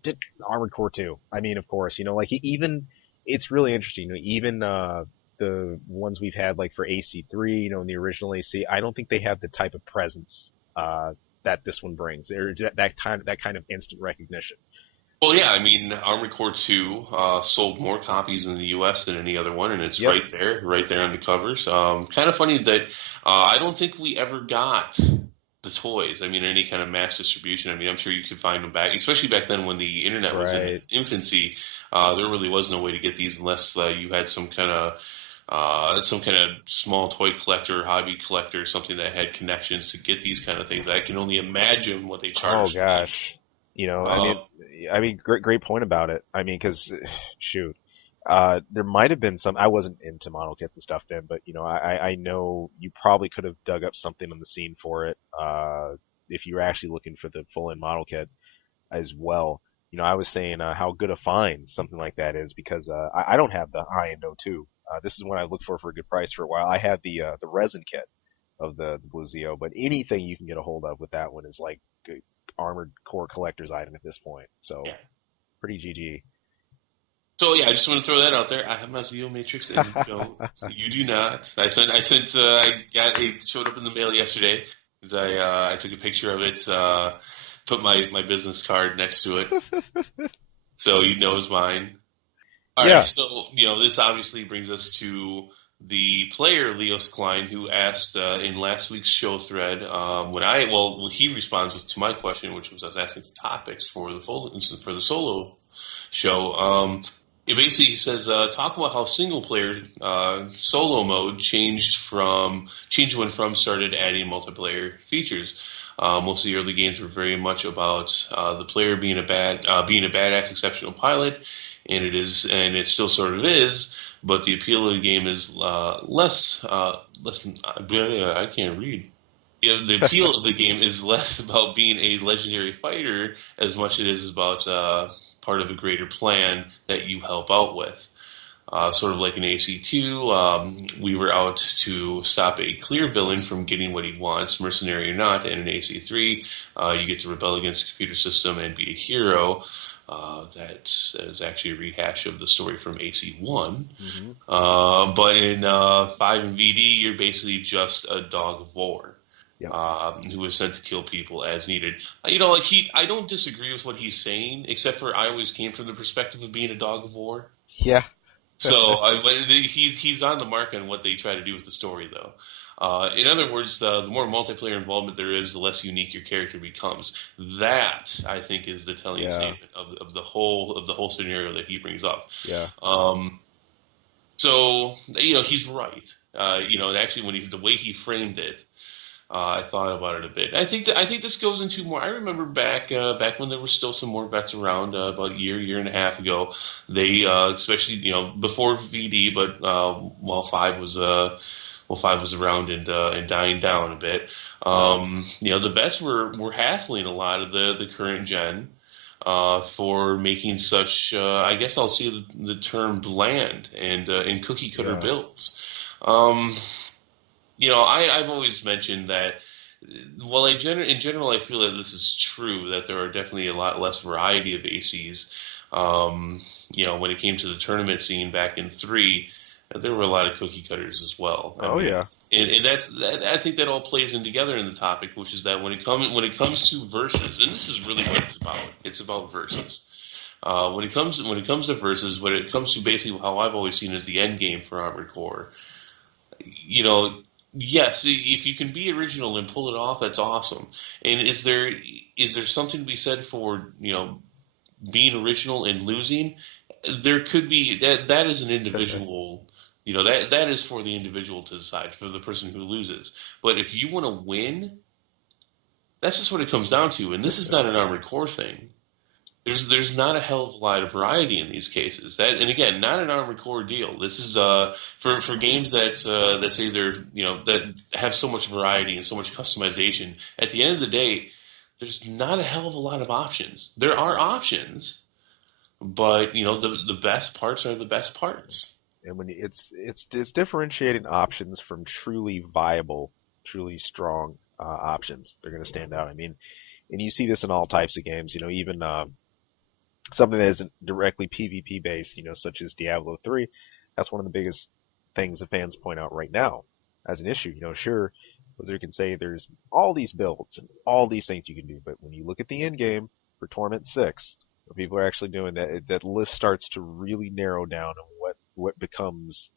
Armored Core 2. I mean, of course, like even it's really interesting. Even the ones we've had like for AC3, in the original AC, I don't think they have the type of presence that this one brings, or that kind of instant recognition. Well, yeah. I mean, Armored Core 2 sold more copies in the U.S. than any other one, and it's Yep. right there on the covers. Kind of funny that I don't think we ever got the toys. I mean, any kind of mass distribution. I mean, I'm sure you could find them back, especially back then when the internet was in Right. its infancy. There really was no way to get these unless you had some kind of some kind of small toy collector or hobby collector, something that had connections to get these kind of things. I can only imagine what they Oh charged for them. gosh, you know, Uh, I mean, great point about it. I mean, because shoot, there might have been some. I wasn't into model kits and stuff then, but you know, I know you probably could have dug up something on the scene for it, if you were actually looking for the full in model kit as well. You know, I was saying how good a find something like that is because I don't have the high end O2. This is what I looked for a good price for a while. I have the resin kit of the Blue Zeo, but anything you can get a hold of with that one is like a armored core collector's item at this point. So yeah. pretty GG. So yeah, I just want to throw that out there. I have my Zeo Matrix, and you don't. You do not. I got it showed up in the mail yesterday because I took a picture of it, put my business card next to it, so you know it's mine. All right, Yeah, so this obviously brings us to the player Leos Klein, who asked in last week's show thread when he responds to my question, which was I was asking for topics for the solo show. It basically says talk about how single player solo mode changed when From started adding multiplayer features. Most of the early games were very much about the player being being a badass exceptional pilot, and it still sort of is. But the appeal of the game is less. I can't read. Yeah, the appeal of the game is less about being a legendary fighter as much as it is about part of a greater plan that you help out with. Sort of like in AC2, we were out to stop a clear villain from getting what he wants, mercenary or not. And in AC3, you get to rebel against the computer system and be a hero. That is actually a rehash of the story from AC1. hmm But in 5 and VD, you're basically just a dog of war yep, who is sent to kill people as needed. I don't disagree with what he's saying, except for I always came from the perspective of being a dog of war. yeah, So he's on the mark on what they try to do with the story, though. In other words, the more multiplayer involvement there is, the less unique your character becomes. That I think is the telling yeah, statement of the whole scenario that he brings up. yeah. Um, so he's right. And actually, the way he framed it, I thought about it a bit. I think this goes into more. I remember back when there were still some more vets around, about a year and a half ago. They especially before VD, but while five was around and dying down a bit. The vets were hassling a lot of the current gen. For making such, I guess I'll see the term bland and cookie cutter Yeah. builds. I've always mentioned that while in general I feel that this is true, that there are definitely a lot less variety of ACs. When it came to the tournament scene back in 3, there were a lot of cookie cutters as well. I Oh mean, yeah. and I think that all plays in together in the topic, which is that when it comes to verses, and this is really what it's about. It's about verses. When it comes to verses, when it comes to basically how I've always seen as the end game for Armored Core, you know, yes, if you can be original and pull it off, that's awesome. And is there something to be said for being original and losing? There could be that is an individual. That is for the individual to decide, for the person who loses. But if you want to win, that's just what it comes down to. And this is not an Armored Core thing. There's not a hell of a lot of variety in these cases. And again, not an Armored Core deal. This is for games that say they're that have so much variety and so much customization. At the end of the day, there's not a hell of a lot of options. There are options, but the best parts are the best parts. And when it's differentiating options from truly viable, truly strong options, they're going to stand out. I mean, and you see this in all types of games. You know, even something that isn't directly PvP based, you know, such as Diablo 3. That's one of the biggest things that fans point out right now as an issue. You know, sure, Blizzard can say there's all these builds and all these things you can do, but when you look at the end game for Torment 6, what people are actually doing, that list starts to really narrow down on what becomes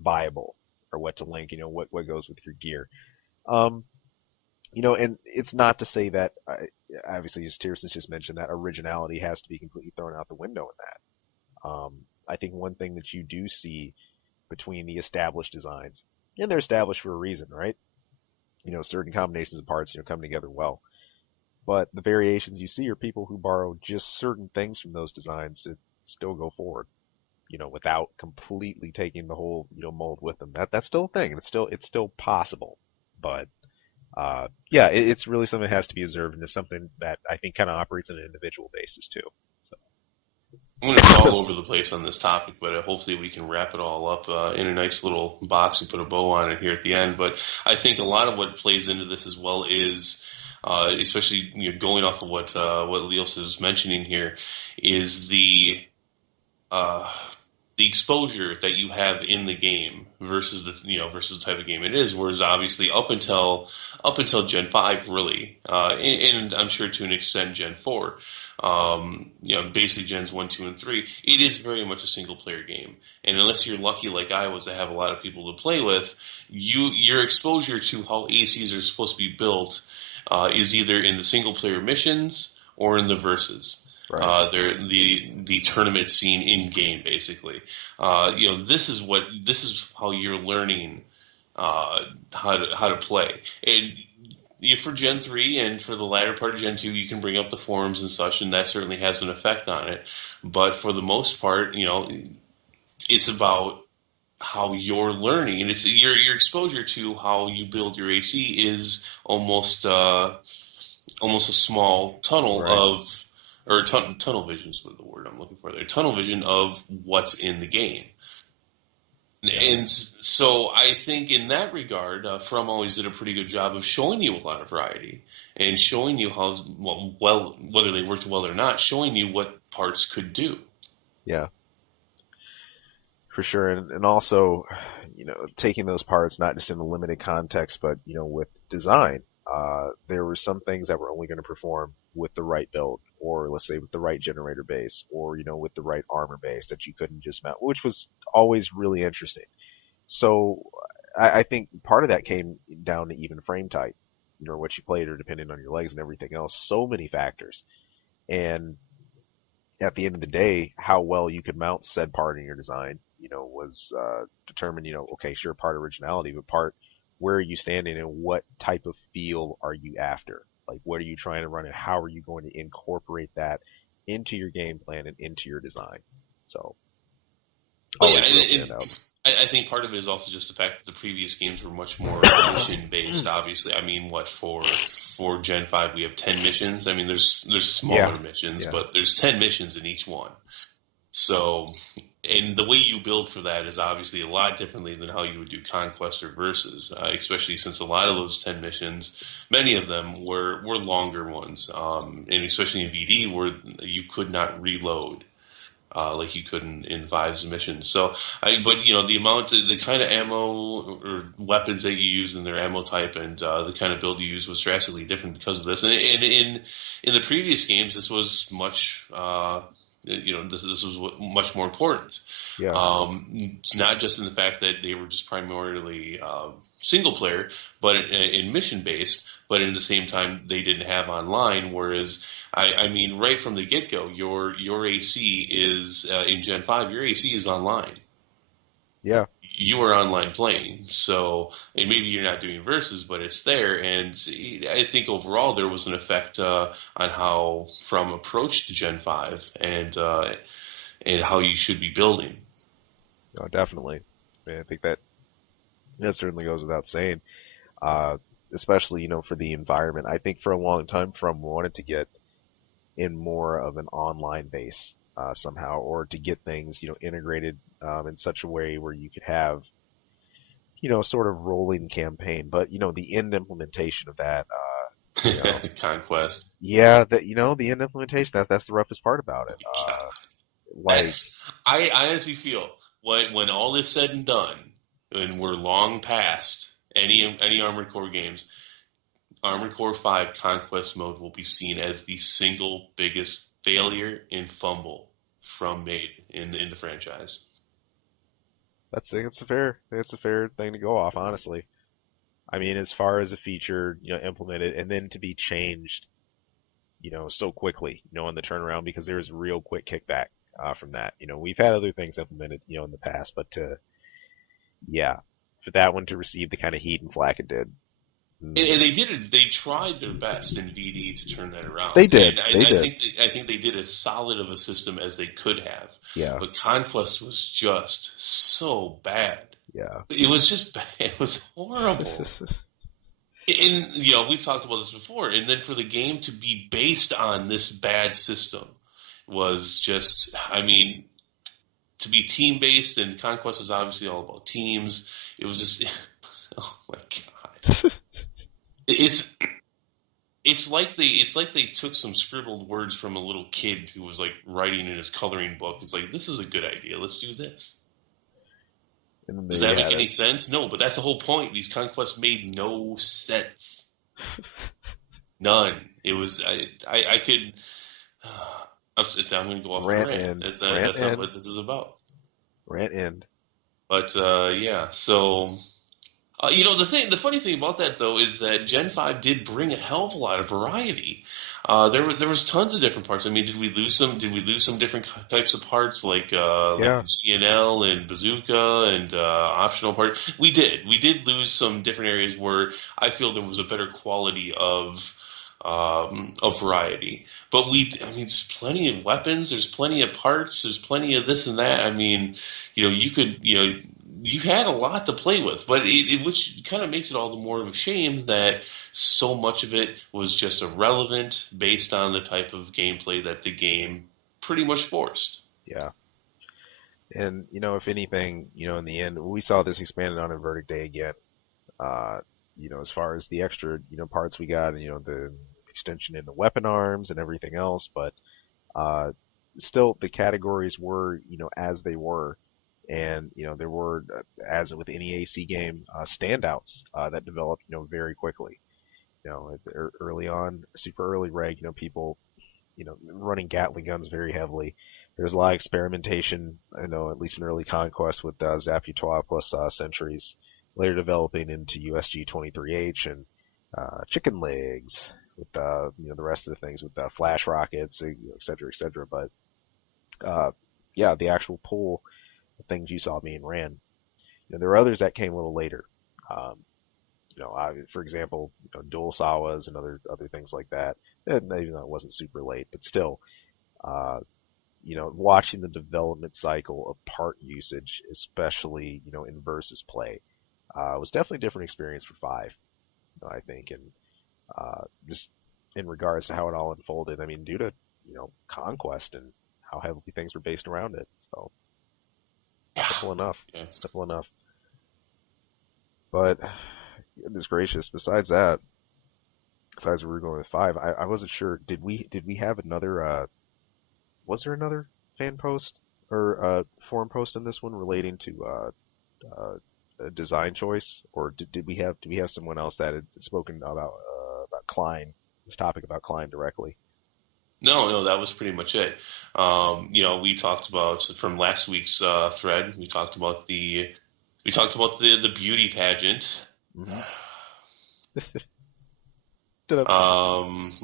viable or what to link. You know, what goes with your gear. Um, you know, and it's not to say that, obviously, as Tierson's just mentioned, that originality has to be completely thrown out the window in that. I think one thing that you do see between the established designs. And they're established for a reason, right? Certain combinations of parts, come together well. But the variations you see are people who borrow just certain things from those designs to still go forward, without completely taking the whole, mold with them. That's still a thing, and it's still possible. But yeah, it's really something that has to be observed, and it's something that I think kind of operates on an individual basis too. I'm going to go all over the place on this topic, but hopefully we can wrap it all up in a nice little box and put a bow on it here at the end. But I think a lot of what plays into this as well is, especially going off of what Leos is mentioning here, is uh, the exposure that you have in the game versus the type of game it is. Whereas obviously up until Gen 5 really, and I'm sure to an extent Gen 4, basically Gens 1, 2, and 3, it is very much a single player game. And unless you're lucky like I was to have a lot of people to play with, your exposure to how ACs are supposed to be built is either in the single player missions or in the verses. Right. They're the tournament scene in game, basically. This is how you're learning how to play. And for Gen 3 and for the latter part of Gen 2, you can bring up the forums and such, and that certainly has an effect on it. But for the most part, it's about how you're learning, and it's your exposure to how you build your AC is almost a small tunnel Right. of, or tunnel vision is what the word I'm looking for there. Tunnel vision of what's in the game. Yeah. And so I think in that regard, From always did a pretty good job of showing you a lot of variety and showing you how well whether they worked well or not, showing you what parts could do. Yeah. For sure, and also, taking those parts not just in a limited context, but with design. There were some things that were only going to perform with the right build, or let's say with the right generator base, or with the right armor base that you couldn't just mount, which was always really interesting. So I think part of that came down to even frame type, what you played, or depending on your legs and everything else. So many factors, and at the end of the day, how well you could mount said part in your design, was determined. Okay, sure, part originality, but part where are you standing and what type of feel are you after? Like, what are you trying to run, and how are you going to incorporate that into your game plan and into your design? So, But yeah, always real and standouts. I think part of it is also just the fact that the previous games were much more mission based. Obviously, I mean, what for Gen 5 we have 10 missions. I mean, there's Yeah, smaller missions, yeah, but there's 10 missions in each one. So, and the way you build for that is obviously a lot differently than how you would do Conquest or Versus, especially since a lot of those 10 missions, many of them were longer ones, and especially in VD where you could not reload like you could in Vive's missions. So, but the amount, the kind of ammo or weapons that you use in their ammo type, and the kind of build you use was drastically different because of this. And in the previous games, this was much. This was much more important. yeah, Not just in the fact that they were just primarily single player, but in mission based. But in the same time, they didn't have online. Whereas, I mean, right from the get go, your AC is in Gen 5. Your AC is online. yeah. You are online playing. So, and maybe you're not doing verses, but it's there. And I think overall there was an effect on how From approached Gen 5 and how you should be building. No, definitely. I think that certainly goes without saying. Uh, Especially for the environment. I think for a long time, From wanted to get in more of an online base somehow, or to get things integrated in such a way where you could have sort of rolling campaign. But the end implementation of that, you know, Conquest. yeah, that the end implementation, that's the roughest part about it. I, Like, I honestly feel when all is said and done, and we're long past any Armored Core games, Armored Core 5 Conquest mode will be seen as the single biggest failure and fumble from made in the franchise. that's a fair thing to go off, honestly. I mean, as far as a feature, implemented and then to be changed, so quickly, on the turnaround, because there was real quick kickback from that. We've had other things implemented, in the past, but to Yeah, for that one to receive the kind of heat and flack it did. And Mm. they did it. They tried their best in BD to turn that They around, and did. They did. I think they did as solid of a system as they could have. Yeah. But Conquest was just so bad. Yeah. It was just bad. It was horrible. And we've talked about this before. And then for the game to be based on this bad system was just, I mean, to be team based, and Conquest was obviously all about teams. It was just, oh my god. It's it's like they took some scribbled words from a little kid who was like writing in his coloring book. It's like, this is a good idea. Let's do this. And then Does there you that make had it. any sense? No, but that's the whole point. These conquests made no sense. None. It was I could. I'm going to go off on a Rant rant. end. Rant That's not end. what this is about. Rant end. But yeah, so the funny thing about that though is that Gen 5 did bring a hell of a lot of variety. There was tons of different parts. I mean, did we lose some? Did we lose some different types of parts like Yeah. the GNL and bazooka and optional parts? We did. We did lose some different areas where I feel there was a better quality of variety. But I mean, there's plenty of weapons. There's plenty of parts. There's plenty of this and that. I mean, you could, you had a lot to play with, but which kind of makes it all the more of a shame that so much of it was just irrelevant based on the type of gameplay that the game pretty much forced. Yeah. And if anything, in the end, we saw this expanded on in Verdict Day again. Uh, as far as the extra, parts we got, and the extension in the weapon arms and everything else, but uh, still the categories were, as they were, and there were, as with any AC game, standouts that developed, very quickly. Early on, super early reg, people, running Gatling guns very heavily. There's a lot of experimentation, at least in early Conquest with Zaputois plus Sentries, later developing into USG-23H and chicken legs with the rest of the things with flash rockets, et cetera, et cetera. But yeah, the actual pool of things you saw being ran. There were others that came a little later. Um, for example, dual sawas and other things like that. And even though it wasn't super late, but still, uh, watching the development cycle of part usage, especially in versus play, was definitely a different experience for five, I think, and just in regards to how it all unfolded. I mean, due to conquest and how heavily things were based around it. So Yeah. simple enough, Yeah. simple enough. But goodness gracious, besides that, besides we were going with five, I wasn't sure. Did we have another? Was there another fan post or forum post in this one relating to a design choice, or did we have someone else that had spoken about Klein, this topic about Klein directly? No, no, that was pretty much it. We talked about from last week's thread. We talked about the beauty pageant. Mm-hmm.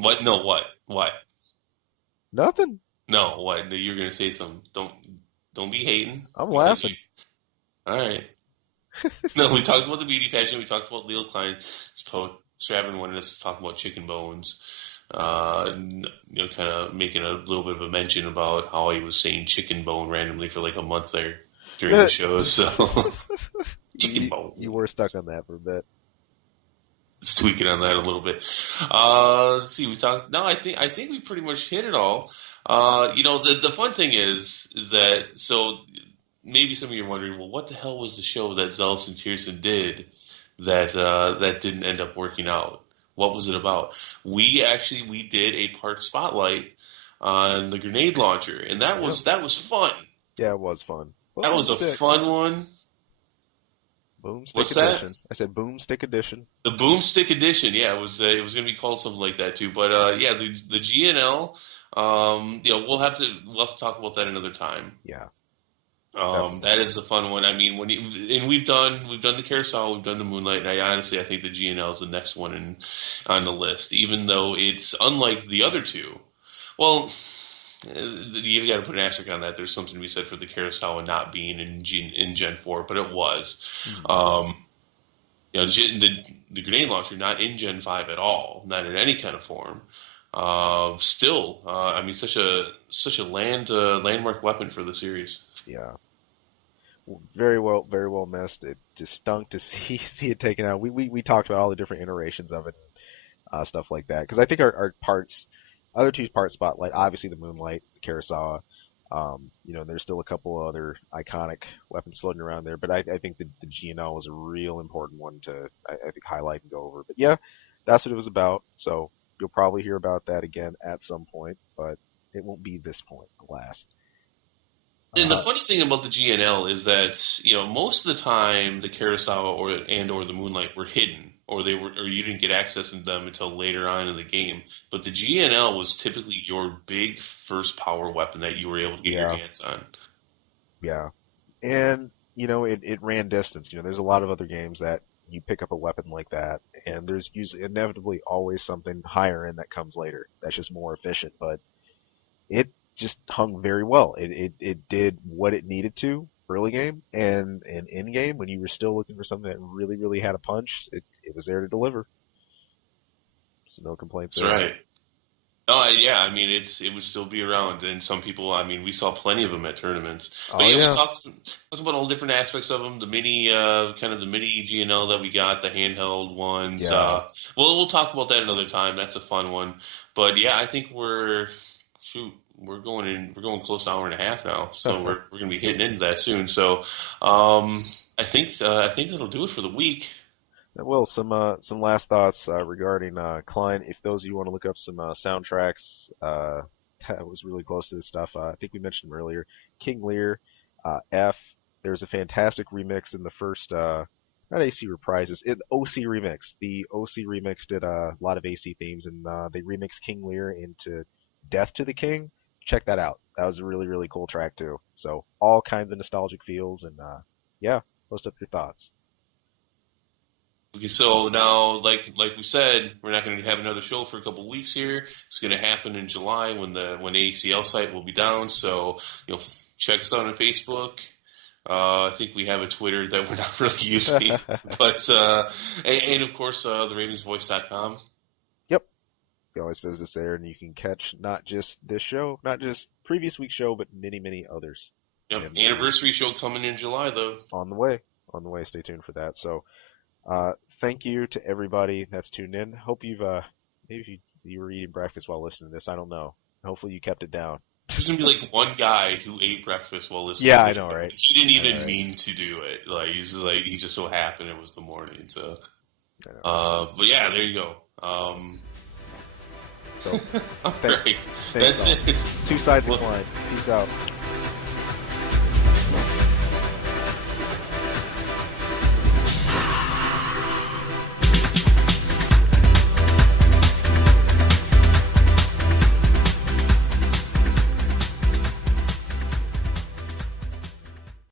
What? No, what? What? Nothing. No, what? No, you're gonna say something. Don't be hating I'm because you. laughing. All right. No, we talked about the beauty pageant. We talked about Leo Klein's post. Stravin wanted us to talk about chicken bones. Kind of making a little bit of a mention about how he was saying chicken bone randomly for like a month there during the show. So chicken You bone. were stuck on that for a bit. Let's tweak it on that a little bit. Let's see. We talked. No, I think we pretty much hit it all. The fun thing is that so maybe some of you are wondering, well, what the hell was the show that Zealous and Tierson did that didn't end up working out? What was it about? We did a part spotlight on the grenade launcher, and Yep. that was fun. Yeah, it was fun. That was a Boomstick. fun one. Boomstick What's that? edition. I said boomstick edition. The Boomstick Edition, yeah, it was going to be called something like that too. But yeah, the GNL, we'll have to talk about that another time. Yeah, That definitely. is the fun one. I mean, and we've done the Carousel, we've done the Moonlight, and I think the GNL is the next one on the list, even though it's unlike the other two. Well, you got to put an asterisk on that. There's something to be said for the Kurosawa not being in Gen 4, but it was. Mhm. Um, the grenade launcher not in Gen 5 at all, not in any kind of form. Still, I mean, such a landmark weapon for the series. Yeah, very well missed. It just stunk to see it taken out. We talked about all the different iterations of it, stuff like that. Because I think our parts, other two part spotlight, obviously the Moonlight, the Kurosawa. There's still a couple other iconic weapons floating around there, but I think the GNL was a real important one to I think highlight and go over. But yeah, that's what it was about. So you'll probably hear about that again at some point, but it won't be this point, alas. And the Uh, funny thing about the GNL is that most of the time the Kurosawa or the Moonlight were hidden, or you didn't get access to them until later on in the game. But the GNL was typically your big first power weapon that you were able to get your yeah, hands on. yeah, and it ran distance. There's a lot of other games that you pick up a weapon like that, and there's usually inevitably always something higher end that comes later that's just more efficient. But it just hung very well. It did what it needed to early game and in game when you were still looking for something that really had a punch. It was there to deliver. So no complaints That's there. right. Oh yeah, I mean it would still be around, and some people. I mean, we saw plenty of them at tournaments. But Oh yeah, we yeah, talked about all different aspects of them. The mini, kind of the mini GNL that we got, the handheld ones. yeah. We'll talk about that another time. That's a fun one. But yeah, I think we're going close to an hour and a half now, so we're going to be hitting into that soon. So, I think that'll do it for the week. Well, some last thoughts regarding Klein. If those of you want to look up some soundtracks, that was really close to this stuff. I think we mentioned them earlier. King Lear, F. There's a fantastic remix in the first, not AC reprises, OC remix. The OC remix did a lot of AC themes, and they remixed King Lear into Death to the King. Check that out. That was a really cool track too. So all kinds of nostalgic feels, and yeah, post up your thoughts. Okay, so now, like we said, we're not going to have another show for a couple weeks here. It's going to happen in July when the ACL site will be down. So check us out on Facebook. I think we have a Twitter that we're not really using, but and of course theravensvoice.com. Yep. You always visit us there, and you can catch not just this show, not just previous week's show, but many others. Yep, And anniversary show coming in July though. on the way, on the way. Stay tuned for that. So, thank you to everybody that's tuned in. Hope you've maybe you were eating breakfast while listening to this. I don't know. Hopefully you kept it down. There's gonna be like one guy who ate breakfast while listening Yeah, to I the know, show. right? He didn't I know, even right? mean to do it. Like he just so happened it was the morning. So, I know, right? but yeah, there you go. So, so All th- right, thanks that's all. it. Two sides Well, inclined. Peace out.